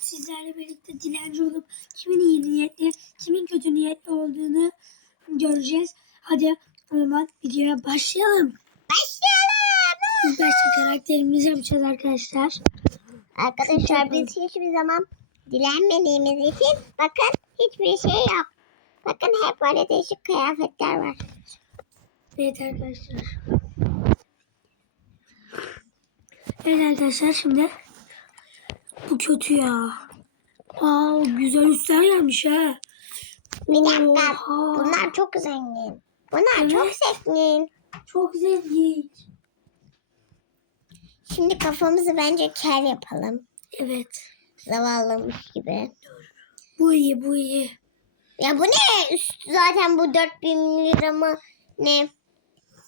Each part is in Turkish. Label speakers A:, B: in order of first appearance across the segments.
A: Sizlerle birlikte dilenci olup kimin iyi niyetli, kimin kötü niyetli olduğunu göreceğiz. Hadi o zaman videoya başlayalım.
B: Başlayalım.
A: İlk başta karakterimizi yapacağız arkadaşlar.
B: Arkadaşlar biz hiçbir zaman dilenmediğimiz için bakın hiçbir şey yok. Bakın hep böyle değişik kıyafetler var.
A: Evet arkadaşlar. Evet arkadaşlar şimdi bu kötü ya. Aa güzel üstler gelmiş ha.
B: Bir dakika.
A: Oha.
B: Bunlar çok zengin. Bunlar çok
A: Evet.
B: zengin.
A: çok zengin.
B: Şimdi kafamızı bence kel yapalım.
A: Evet.
B: Zavallımış gibi.
A: Bu iyi bu iyi.
B: Ya bu ne? Üst, zaten bu 4000 lira mı ne?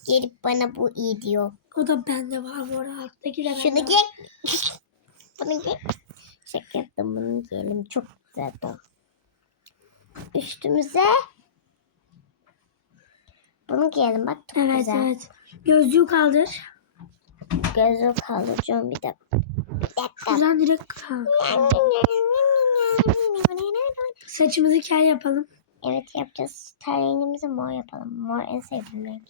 B: Gelip bana bu iyi diyor.
A: O da bende var bu arada. De
B: Şunu
A: var.
B: Bunu giy. Şaka yaptım bunu giyelim. Çok güzel don. Üstümüze bunu giyelim bak çok
A: Evet
B: güzel.
A: evet. Gözlüğü kaldır.
B: Gözü kalacağım bir dakika. Bir dakika.
A: Şuradan direkt kal. Saçımızı kel yapalım.
B: Evet yapacağız. Ten rengimizi mor yapalım. Mor en sevdiğim renk.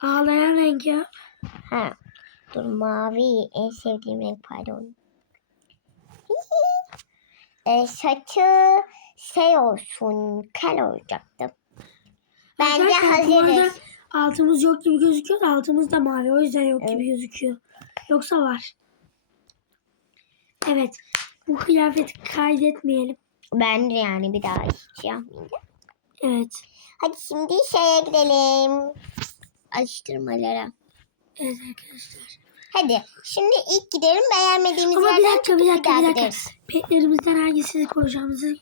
A: Ağlayan renk ya.
B: Ha. Dur mavi en sevdiğim renk pardon. E, saçı şey olsun. Kel olacaktı. Bence
A: Arkadaşlar, bu
B: hazırız.
A: altımız yok gibi gözüküyor. da Altımız da mavi. O yüzden yok gibi gözüküyor. Yoksa var. Evet. Bu kıyafeti kaydetmeyelim.
B: Bence yani bir daha hiç yapmayayım.
A: Evet.
B: Hadi şimdi şeye gidelim. Alıştırmalara.
A: Evet arkadaşlar.
B: Hadi şimdi ilk gidelim beğenmediğimiz
A: Ama bir
B: yerden
A: dakika bir
B: çıkıp
A: dakika bir dakika. Petlerimizden hangisini koyacağımızı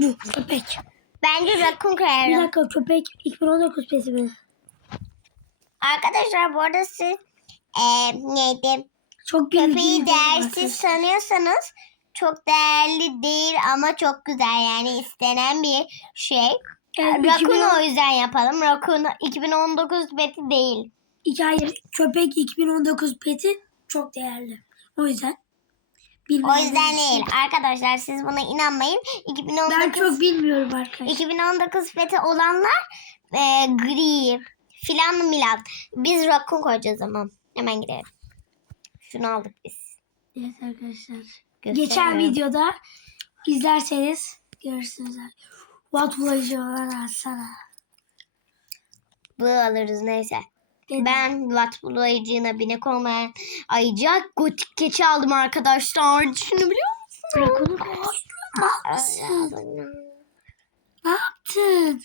A: bu köpek.
B: Bence rakun
A: Bir
B: koyarım.
A: dakika köpek 2019 peti mi?
B: Arkadaşlar bu arada siz e, neydi?
A: Çok
B: Köpeği değersiz sanıyorsanız çok değerli değil ama çok güzel yani istenen bir şey.
A: Evet,
B: Rakun
A: 2010
B: o yüzden yapalım. Rakun 2019 beti değil.
A: Hayır köpek 2019 peti çok değerli. O yüzden.
B: O
A: bilmeniz
B: yüzden değil. Arkadaşlar siz buna inanmayın. 2019
A: Ben çok bilmiyorum arkadaşlar.
B: 2019 feti olanlar e, gri filan milan. Biz rakun koyacağız ama. Hemen gidelim. Şunu aldık biz.
A: Evet arkadaşlar. Geçen videoda izlerseniz görürsünüz. What bulayıcılar alsana.
B: Bu alırız neyse. Ben Watt bulayıcığına binek olmayan ayıcak gotik keçi aldım arkadaşlar. Düşünebiliyor musun?
A: Rakunu koy. Ne yaptın? Ne yaptın?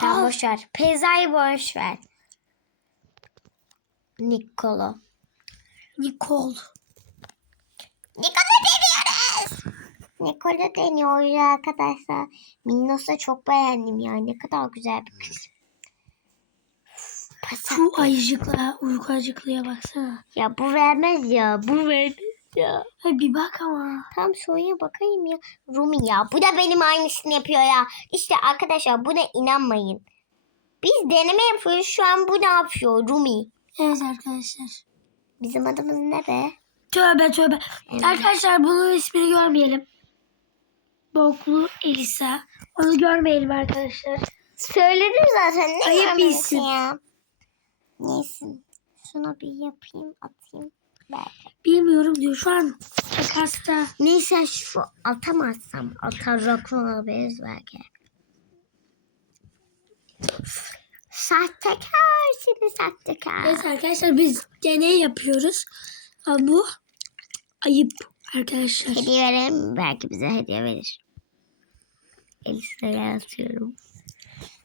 B: Tamam
A: Al.
B: boş ver. Pezayı boş ver. Nikolo.
A: Nicole.
B: Nikola deniyoruz. Nikola deniyoruz arkadaşlar. Minnos'u çok beğendim ya. Ne kadar güzel bir kız.
A: Şu ayıcıkla, uyku ayıcıklıya baksana.
B: Ya bu vermez ya. Bu vermez ya.
A: Ha, bir bak ama.
B: Tam şuraya bakayım ya. Rumi ya. Bu da benim aynısını yapıyor ya. İşte arkadaşlar buna inanmayın. Biz deneme yapıyoruz. Şu an bu ne yapıyor? Rumi.
A: Evet arkadaşlar.
B: Bizim adımız ne be?
A: Tövbe tövbe.
B: Evet.
A: Arkadaşlar bunun ismini görmeyelim. Boklu Elisa. Onu görmeyelim arkadaşlar.
B: Söyledim zaten. Ne
A: Ayıp isim.
B: ya? Neyse. Şunu bir yapayım atayım. Belki.
A: Bilmiyorum diyor. Şu an takasta.
B: Neyse şu atamazsam atar rakuna bez belki. Sahtekar seni sahtekar.
A: Evet arkadaşlar biz deney yapıyoruz. Ama bu ayıp arkadaşlar.
B: Hediye verelim? Belki bize hediye verir. Elisa'ya atıyorum.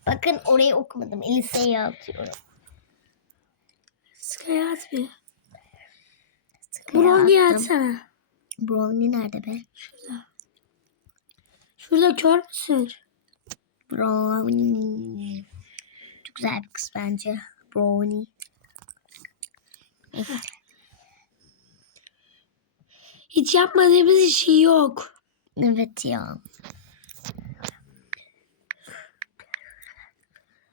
B: Bakın orayı okumadım. Elisa'ya atıyorum.
A: Sky'a at bir. Brownie'ye
B: attım.
A: atsana.
B: Brownie nerede be?
A: Şurada. Şurada kör müsün?
B: Brownie. Çok güzel bir kız bence. Brownie. Evet.
A: Hiç yapmadığımız işi yok.
B: Evet ya.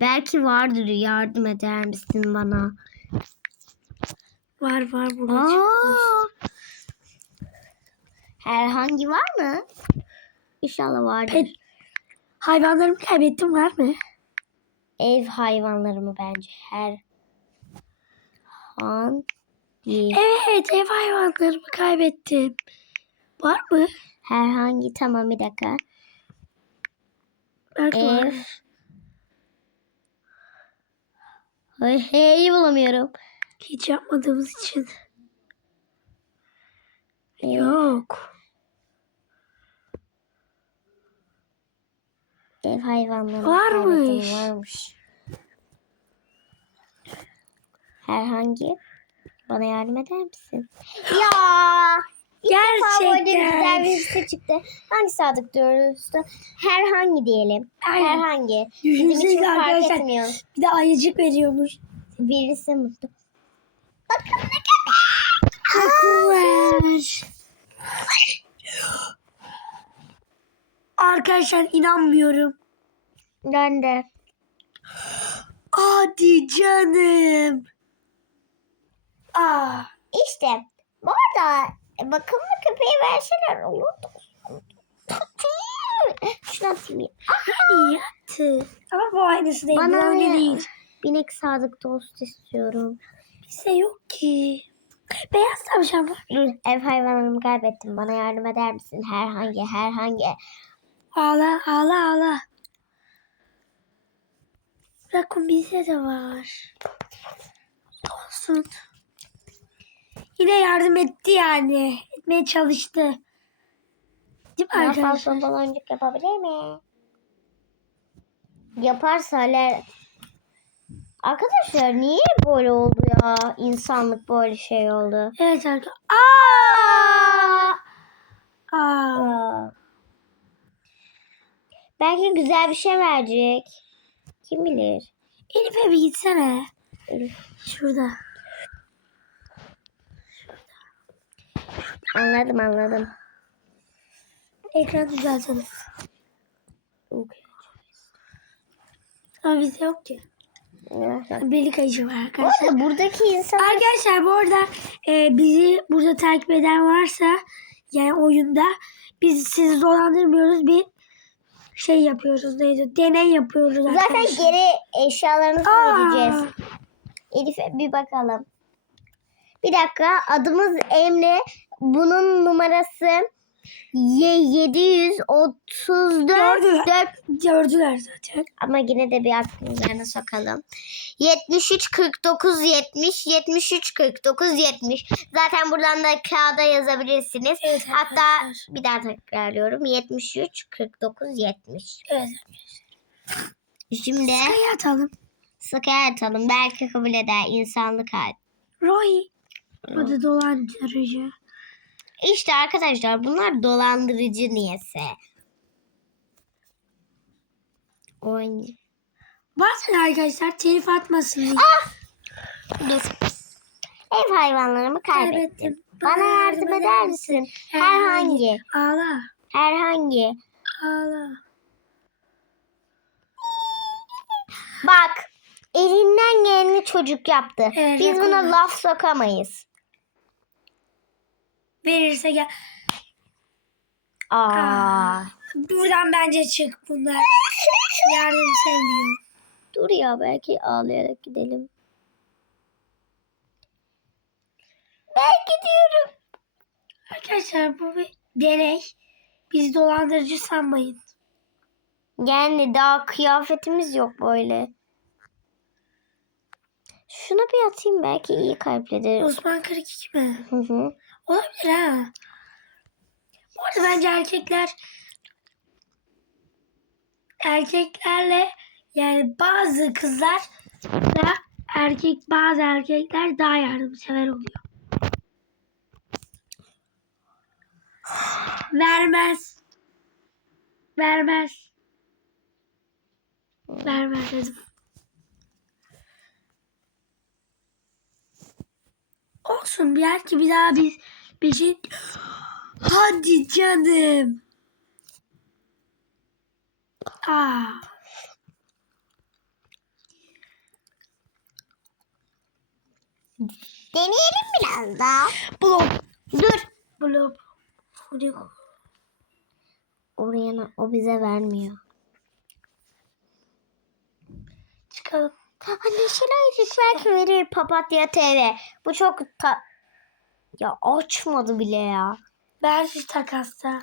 B: Belki vardır yardım eder misin bana?
A: Var var burada.
B: Aa, Herhangi var mı? İnşallah vardır.
A: Pet hayvanlarımı kaybettim var mı?
B: Ev hayvanları mı bence? Her hangi
A: Evet ev hayvanlarımı kaybettim. Var mı?
B: herhangi tamam bir dakika.
A: Belki var.
B: Ev Ay hey bulamıyorum.
A: Hiç yapmadığımız için.
B: Ev,
A: Yok.
B: ev hayvanları
A: Varmış.
B: varmış. Herhangi bana yardım eder misin? Ya İlk defa böyle güzel
A: Gerçekten.
B: bir liste çıktı. Hangi sadık doğrusu? Herhangi diyelim.
A: Aynen.
B: Herhangi. Bizim için fark
A: arkadaşlar.
B: etmiyor.
A: Bir de ayıcık veriyormuş.
B: Birisi mutlu. Bakın ne
A: Ver. Arkadaşlar inanmıyorum.
B: Ben de.
A: Hadi canım. Aa,
B: İşte bu arada e, bakımlı köpeği verseler olurdu. Şunu atayım. ya.
A: iyi yaptı. Ama bu aynısı değil.
B: Bana
A: öyle
B: ne-
A: değil.
B: Binek sadık dost istiyorum.
A: Bize yok ki. Beyaz tavşan var.
B: Ev hayvanlarımı kaybettim. Bana yardım eder misin? Herhangi, herhangi.
A: Ağla ağla ağla. Rakun bizde de var. Olsun. Yine yardım etti yani. Etmeye çalıştı. Değil mi arkadaşlar?
B: baloncuk yapabilir mi? Yaparsa hala... Arkadaşlar niye böyle oldu ya? İnsanlık böyle şey oldu.
A: Evet arkadaşlar. Aa! Aa!
B: Aa. Belki güzel bir şey verecek. Kim bilir?
A: Elif'e bir gitsene.
B: Elif.
A: Şurada.
B: Anladım anladım.
A: Ekran düzeltelim. Ama bizde yok ki. Birlik ayıcı var arkadaşlar.
B: arada buradaki insan
A: Arkadaşlar bu arada e, bizi burada takip eden varsa yani oyunda biz sizi dolandırmıyoruz bir şey yapıyoruz neydi deney yapıyoruz
B: zaten
A: arkadaşlar.
B: geri eşyalarını
A: Aa,
B: söyleyeceğiz. Elif'e bir bakalım. Bir dakika adımız Emre. Bunun numarası Y 734
A: Gördüler.
B: 4
A: gördüler zaten.
B: ama yine de bir aklımıza sokalım. 73 49 70 73 49 70. Zaten buradan da kağıda yazabilirsiniz.
A: Evet
B: Hatta
A: arkadaşlar.
B: bir daha tekrarlıyorum. 73 49 70.
A: Evet.
B: Şimdi
A: Sayı atalım.
B: sıkıya atalım. Belki kabul eder insanlık hali.
A: Roy. O da dolandırıcı.
B: İşte arkadaşlar bunlar dolandırıcı niyese. Oyun.
A: Bazen arkadaşlar telif atmasın diye.
B: Dur. Ev hayvanlarımı kaybettim.
A: Kaybettim.
B: Bana yardım eder misin? Herhangi.
A: Ağla.
B: Herhangi.
A: Ağla.
B: Bak. Elinden geleni çocuk yaptı.
A: Evet,
B: Biz buna laf sokamayız.
A: Verirse gel.
B: Aa.
A: Buradan bence çık bunlar. Yardım sevmiyor.
B: Dur ya belki ağlayarak gidelim. Ben gidiyorum.
A: Arkadaşlar bu bir deney. Biz dolandırıcı sanmayın.
B: Yani daha kıyafetimiz yok böyle. Şuna bir atayım belki iyi kalplidir.
A: Osman 42 mi?
B: Hı hı.
A: Olabilir ha. Bu arada bence erkekler erkeklerle yani bazı kızlar da erkek bazı erkekler daha yardımsever oluyor. Vermez. Vermez. Vermez dedim. Olsun belki bir daha biz bir şey... Hadi canım. Aa.
B: Deneyelim biraz daha.
A: Blop.
B: Dur.
A: Blop. Bu ne?
B: Oraya o bize vermiyor.
A: Çıkalım.
B: Anne Şelaycık belki verir Papatya TV. Bu çok ta... Ya açmadı bile ya.
A: Belki takasta.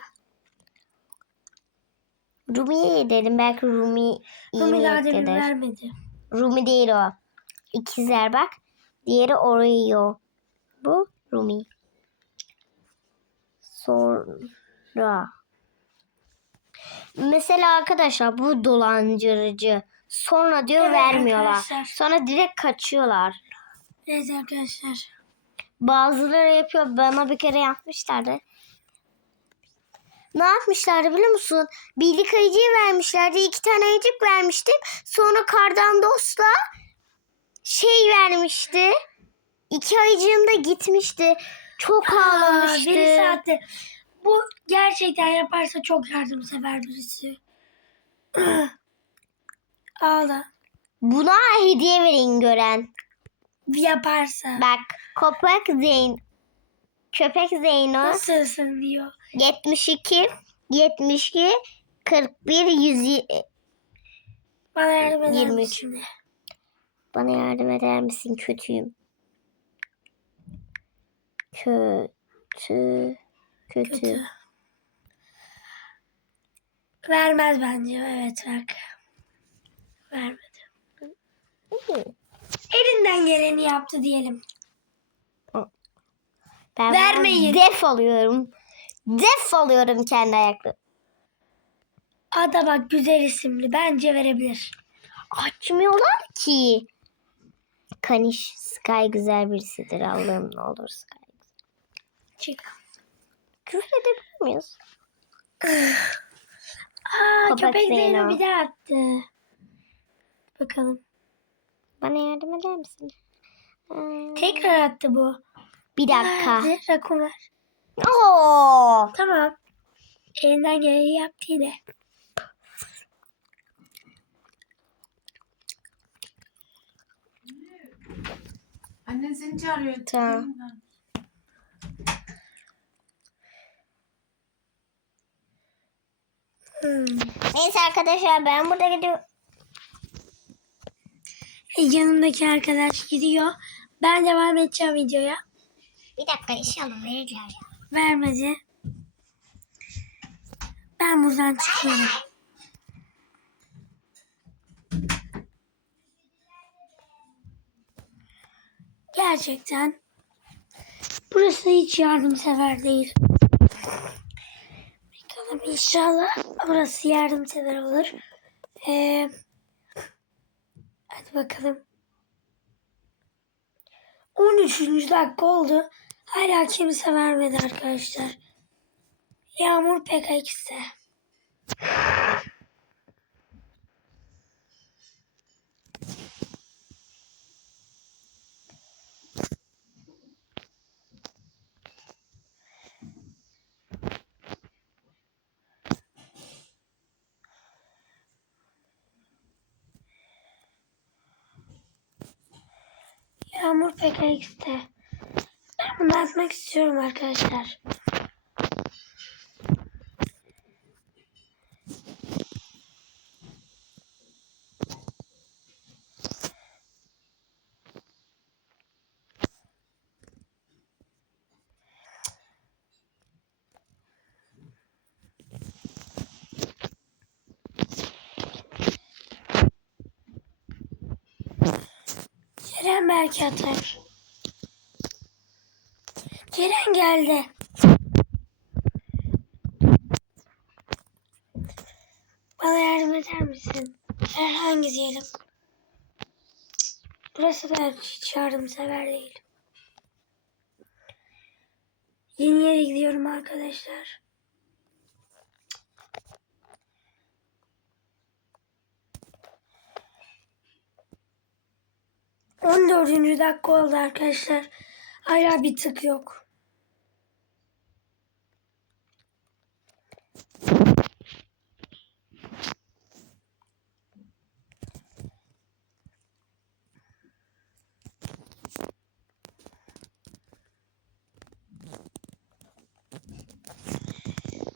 B: Rumi'ye gidelim. Belki Rumi
A: Rumi daha demin vermedi.
B: Rumi değil o. İkizler bak. Diğeri Oreo. Bu Rumi. Sonra. Mesela arkadaşlar bu dolandırıcı. Sonra diyor
A: Evet
B: vermiyorlar.
A: arkadaşlar.
B: Sonra direkt kaçıyorlar.
A: Evet arkadaşlar.
B: Bazıları yapıyor. Bana bir kere yapmışlardı. Ne yapmışlardı biliyor musun? Birlik ayıcıyı vermişlerdi. iki tane ayıcık vermiştim. Sonra kardan dostla şey vermişti. İki ayıcığım da gitmişti. Çok
A: Aa,
B: ağlamıştı.
A: bir saatte. Bu gerçekten yaparsa çok yardımsever birisi. Ağla.
B: Buna hediye verin gören.
A: Yaparsa.
B: Bak köpek Zeyn. Köpek Zeyno.
A: Nasıl ısınıyor?
B: 72 72 41 100
A: Bana yardım eder
B: 23.
A: misin?
B: Bana yardım eder misin? Kötüyüm. Kötü. Kötü.
A: Kötü. Vermez bence. Evet bak. Vermedi. Elinden geleni yaptı diyelim.
B: Ben
A: Vermeyin.
B: Def alıyorum. Def alıyorum kendi ayaklı.
A: Ada bak güzel isimli. Bence verebilir.
B: Açmıyorlar ki. Kaniş Sky güzel birisidir. Allah'ım ne olur Sky.
A: Çık.
B: Küfür edebilir miyiz?
A: Aa
B: Kapat
A: köpek
B: Zeyno.
A: Zeyno bir daha attı. Bakalım.
B: Bana yardım eder misin? Ee,
A: Tekrar attı bu.
B: bir dakika.
A: Verdi. Rakun ver.
B: Oo.
A: Tamam. Elinden geleni yaptı yine.
C: Annen seni çağırıyor.
B: Tamam.
A: Hmm.
B: Neyse arkadaşlar ben burada gidiyorum.
A: E, Yanımdaki arkadaş gidiyor. Ben devam edeceğim videoya.
B: Bir dakika inşallah verirler.
A: Vermedi. Ben buradan çıkıyorum. Gerçekten burası hiç yardımsever değil. Bakalım inşallah burası yardımsever olur. Ee, bakalım. 13. dakika oldu. Hala kimse vermedi arkadaşlar. Yağmur PKX'de. Yağmur PKX'de. Ben bunu atmak istiyorum arkadaşlar. Ceren belki atar. Ceren geldi. Bana yardım eder misin? Herhangi diyelim. Burası da hiç yardımsever değil. Yeni yere gidiyorum arkadaşlar. On dördüncü dakika oldu arkadaşlar. Hala bir tık yok.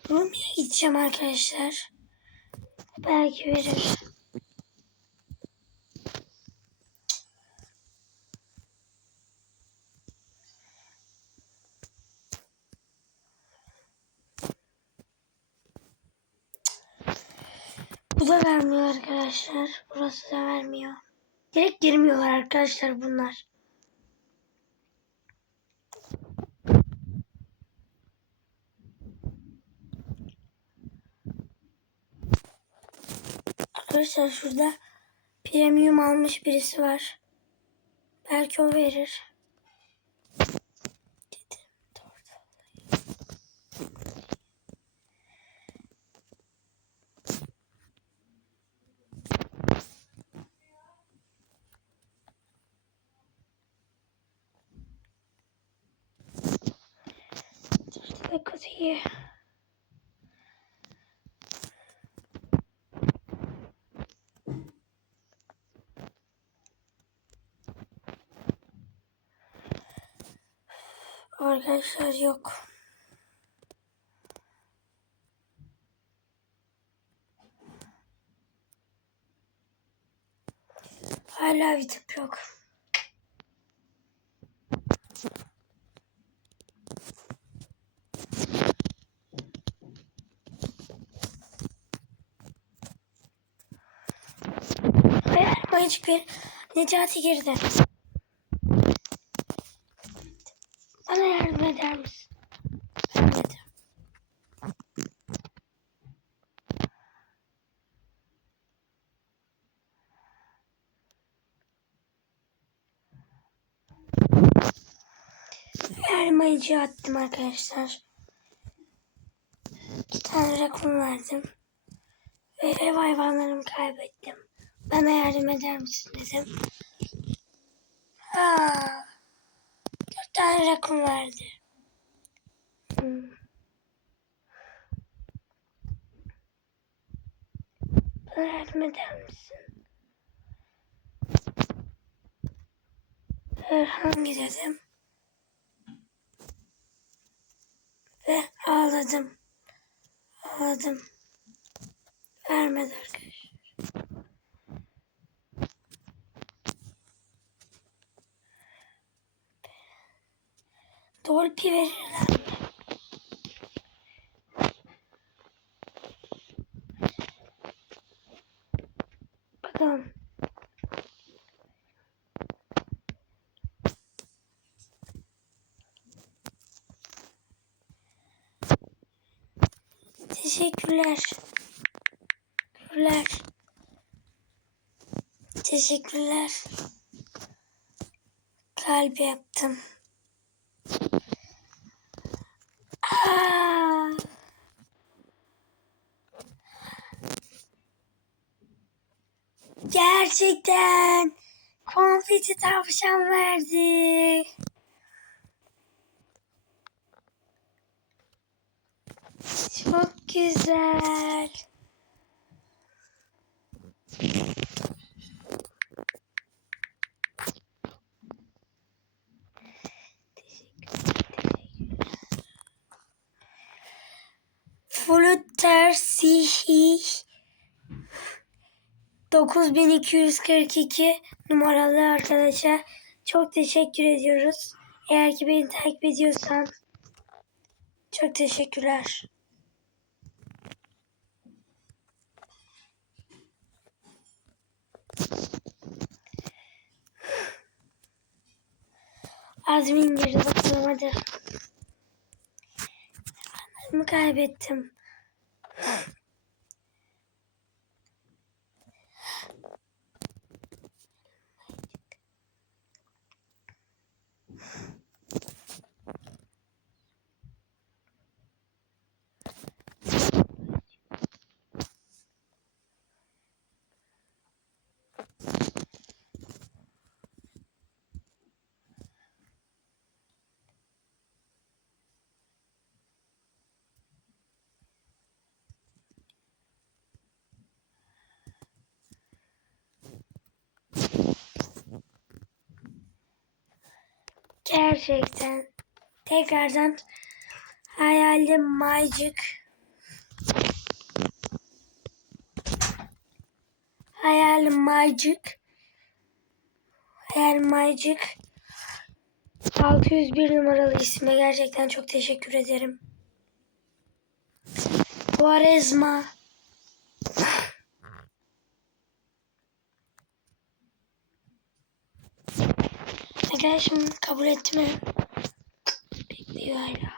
A: Rumi'ye gideceğim arkadaşlar. Belki verir. Bu da vermiyor arkadaşlar. Burası da vermiyor. Direkt girmiyorlar arkadaşlar bunlar. Arkadaşlar şurada premium almış birisi var. Belki o verir. Dedim, doğru. Dört dakika iyi. Arkadaşlar yok. Hala bir tık yok. Hayır, Magic bir Necati girdi. Bana yardım eder misin? Vermedi. Yarmayıcı attım arkadaşlar. İki tane rakun verdim. Ve ev hayvanlarımı kaybettim. Bana yardım eder misin dedim. Aa, dört tane rakun verdi. Hmm. Bana yardım eder misin? Erhangi dedim. Ve ağladım. Ağladım. Vermedi arkadaşlar. Dolpi verirler? Bakalım. Teşekkürler. Teşekkürler. Teşekkürler. Kalp yaptım. Aa! Gerçekten konfeti tavşan verdi. Çok güzel. Flutter Sihi 9242 numaralı arkadaşa çok teşekkür ediyoruz. Eğer ki beni takip ediyorsan çok teşekkürler. Azmi indirdi bakalım hadi. Anlarımı kaybettim. Gerçekten tekrardan hayalim Magic Hayalim Maycık. Hayalim Maycık. 601 numaralı isme gerçekten çok teşekkür ederim. Quaresma. Arkadaşım kabul etti mi? Bekliyor hala.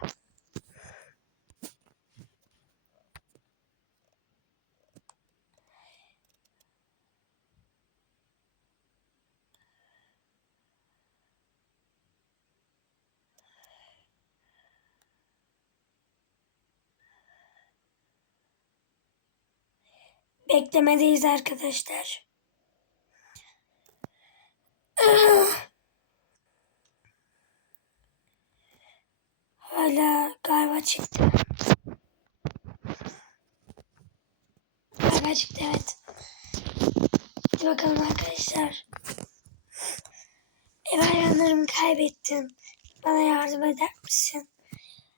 A: Beklemedeyiz arkadaşlar. Hala galiba çıktı. Galiba çıktı evet. Hadi bakalım arkadaşlar. Ev hayvanlarımı kaybettim. Bana yardım eder misin?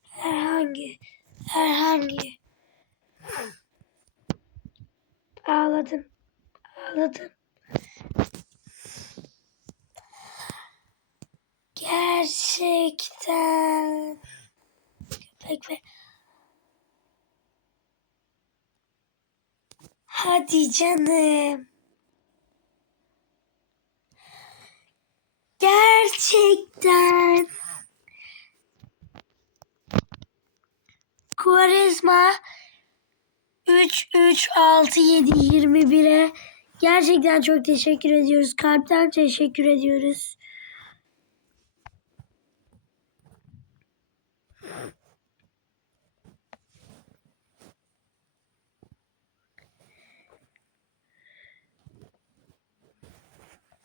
A: Herhangi, herhangi. Ağladım. Ağladım. Gerçekten. Ve... Hadi canım. Gerçekten. Kuvaresma 3 3 6 7 21'e gerçekten çok teşekkür ediyoruz. Kalpten teşekkür ediyoruz.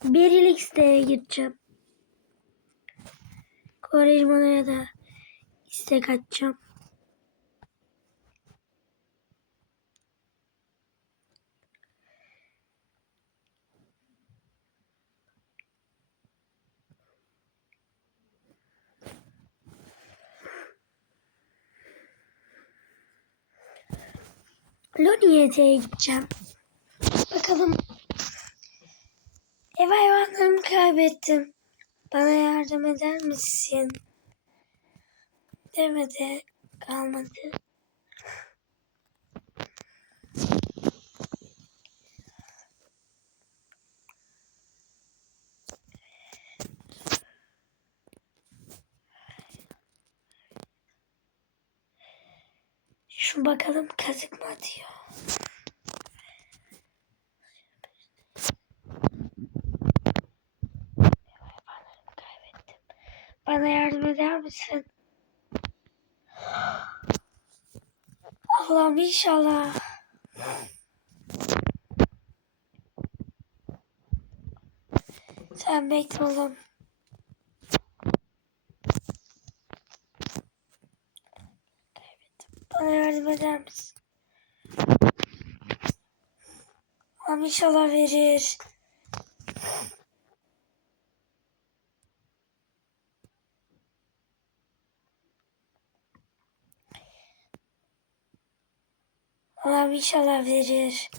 A: Birilik siteye gideceğim. Korejmana'ya da istek atacağım. Loniyete'ye gideceğim. Bakalım. Ev hayvanlarımı kaybettim. Bana yardım eder misin? Demedi. Kalmadı. Şu bakalım kazık mı atıyor? Bana yardım eder misin? Allah'ım inşallah. Sen bekle oğlum. Bana yardım eder misin? Allah'ım inşallah verir. Allah'ım inşallah verir.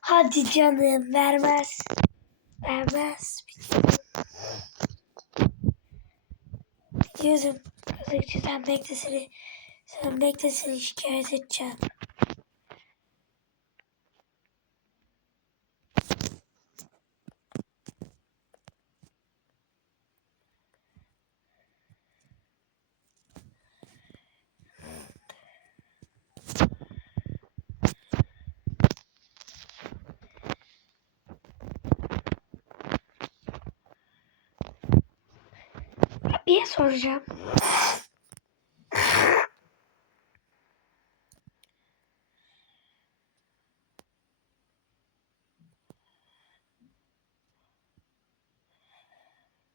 A: Hadi canım vermez. Vermez. Biliyordum. Kazıkçı sen bekle seni. Sen bekle seni şikayet edeceğim. Bir soracağım.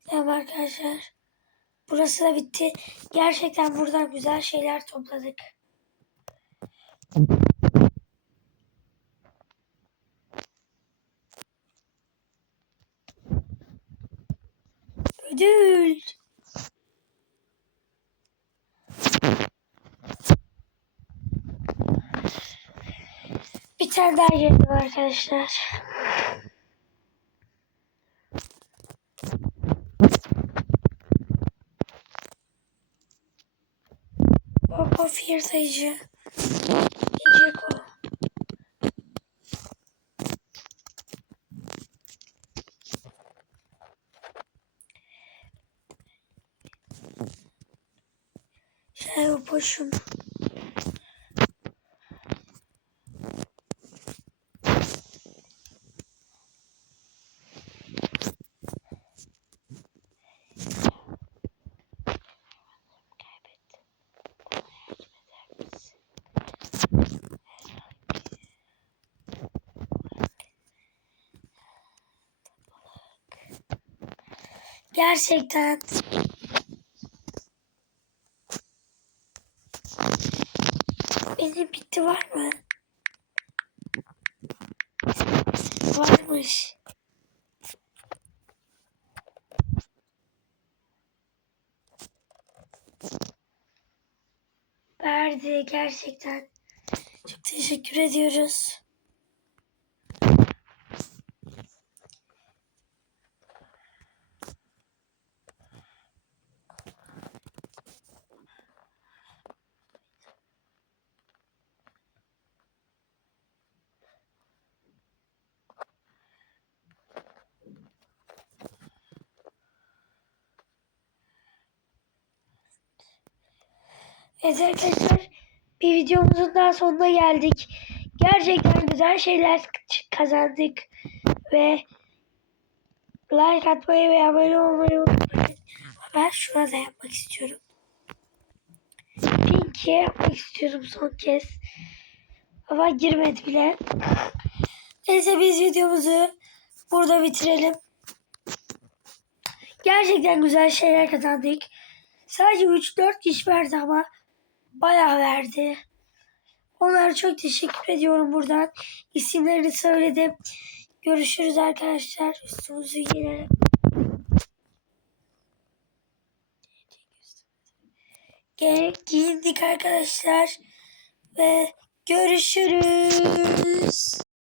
A: Tamam arkadaşlar. Burası da bitti. Gerçekten buradan güzel şeyler topladık. Tane daha girdim arkadaşlar. Baba fear sayıcı. Gelecek o. Şey boşum. Gerçekten. Benim bitti var mı? Varmış. Verdi gerçekten. Çok teşekkür ediyoruz. Evet arkadaşlar bir videomuzun daha sonuna geldik. Gerçekten güzel şeyler kazandık. Ve like atmayı ve abone olmayı unutmayın. Ben şuna da yapmak istiyorum. Pink'e yapmak istiyorum son kez. Ama girmedi bile. Neyse biz videomuzu burada bitirelim. Gerçekten güzel şeyler kazandık. Sadece 3-4 kişi verdi ama bayağı verdi. Onlara çok teşekkür ediyorum buradan. İsimlerini söyledim. Görüşürüz arkadaşlar. Üstümüzü giyelim. Giyindik arkadaşlar. Ve görüşürüz.